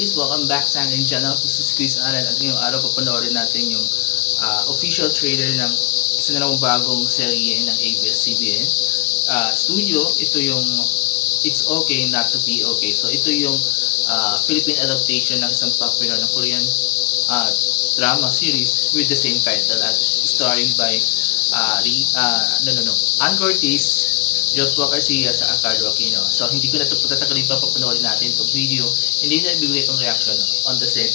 Please welcome back sa aking channel. This is Chris Allen at ngayong araw papanoorin natin yung official trailer ng isa na namang bagong serye ng ABS-CBN studio. Ito yung It's Okay Not to Be Okay. So ito yung Philippine adaptation ng isang popular na Korean drama series with the same title at starring by Ann Curtis, Joshua Garcia sa Carlo Aquino. So hindi ko na ito patatagalin pa, papanoorin natin itong video. Hindi na ibibigay itong reaction on the said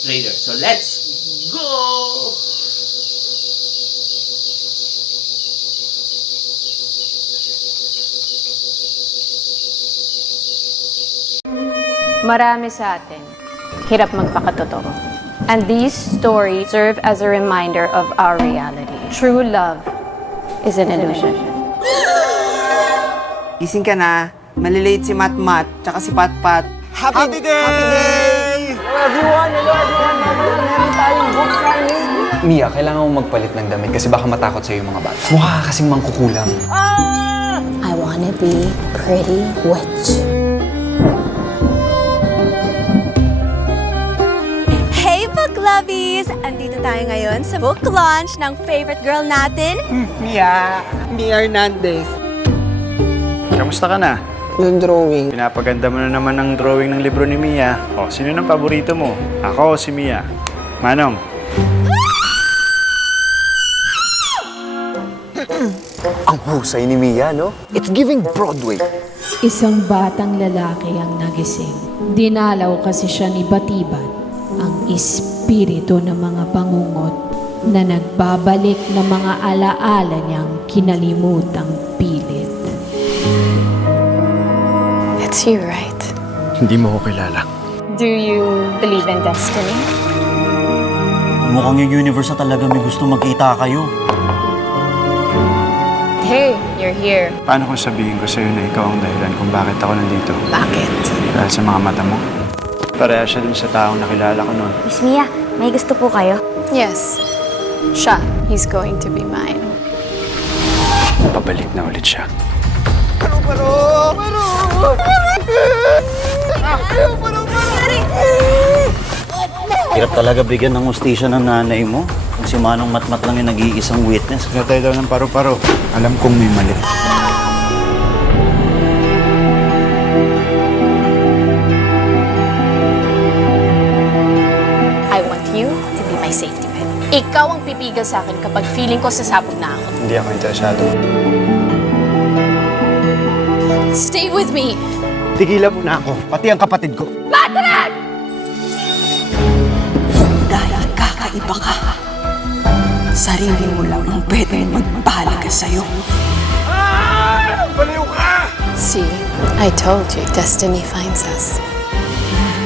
trailer. So let's go! Marami sa atin, hirap magpakatotoo. And these stories serve as a reminder of our reality. True love is an illusion. Gising ka na, malilate si Matmat, tsaka si Patpat. Happy day! Happy day! Hello everyone! Meron tayong book signing. Mia, kailangan mo magpalit ng damit kasi baka matakot sa'yo yung mga bata. Mukha ka kasing mangkukulam. I wanna be pretty witch. Hey Book Lovies! Andito tayo ngayon sa book launch ng favorite girl natin. Mia Hernandez. Kamusta ka na? Yung drawing. Pinapaganda mo na naman ang drawing ng libro ni Mia. O, sino ng paborito mo? Ako o si Mia? Manong? Ang husay ni Mia, no? It's giving Broadway. Isang batang lalaki ang nagising. Dinalaw kasi siya ni Batibat, ang espiritu ng mga pangungot na nagbabalik ng mga alaala niyang kinalimutang pilit. It's you, right? Hindi mo ko kilala. Do you believe in destiny? Mukhang yung universe na talaga may gusto magkita kayo. Hey, you're here. Paano kung sabihin ko sa'yo na ikaw ang dahilan kung bakit ako nandito? Bakit? Dahil sa mga mata mo. Pareha siya dun sa taong nakilala ko noon. Miss Mia, may gusto po kayo? Yes. Siya. He's going to be mine. Pabalik na ulit siya. Hirap talaga bigyan ng hustisya ng nanay mo. Kung si Manong Matmat lang yung nag-iisang witness. Natay daw ng paru-paro. Alam kong may mali. I want you to be my safety net. Ikaw ang pipigil sa akin kapag feeling ko sasabog na ako. Hindi ako interesado. Stay with me! Tigilan mo na ako, pati ang kapatid ko. Dahil kakaiba ka, sarili mo lang ang pwedeng magpahalaga sa'yo. See, I told you, destiny finds us.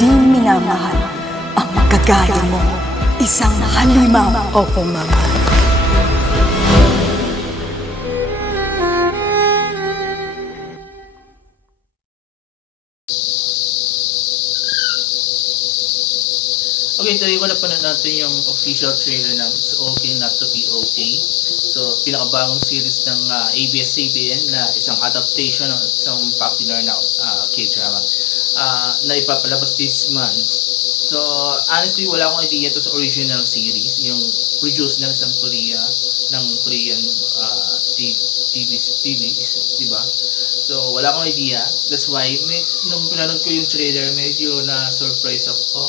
Di minamahal ang magkagaya mo, isang halimaw. Opo, Mama. Okay, today wala pa na natin yung official trailer ng It's Okay Not to Be Okay. So, pinakabagong series ng ABS-CBN na isang adaptation ng isang popular na K-drama na ipapalabas this month. So, honestly, wala akong idea ito sa original series, yung produce ng isang Korean TV, di ba? So, wala akong idea. That's why, nung pinanood ko yung trailer, medyo na-surprise ako,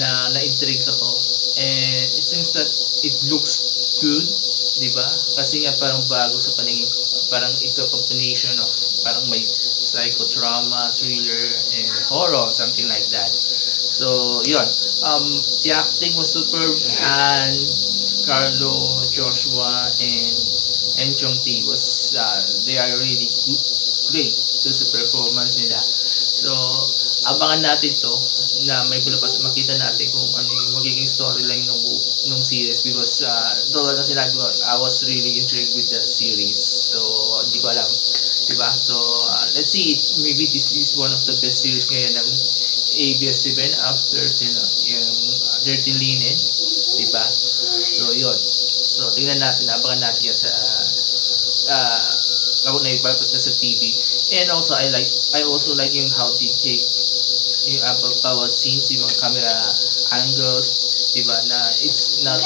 na-intrigue ako. And it seems that it looks good, di ba? Kasi nga parang bago sa paningin, parang it's a combination of parang may psychodrama, thriller, and horror, something like that. So, yun. The acting was superb, and Carlo, Joshua, and Chong T was, they are really great to sa performance nila. So, abangan natin to na may bulabas, makita natin kung ano yung magiging storyline ng series because tulad na sinabi ko, I was really intrigued with the series. So, hindi ko alam. Diba? So, let's see. Maybe this is one of the best series ngayon ng ABS-CBN after yung Dirty Linen. Diba? So, yun. So, tingnan natin. Abangan natin yan sa ako na ipapos na sa TV. And also, I also like yung how they take yung bawat scenes, yung mga camera angles, diba, na it's not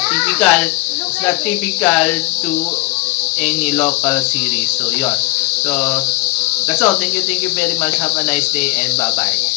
typical to any local series. So, yun. So, that's all. Thank you very much. Have a nice day and bye-bye.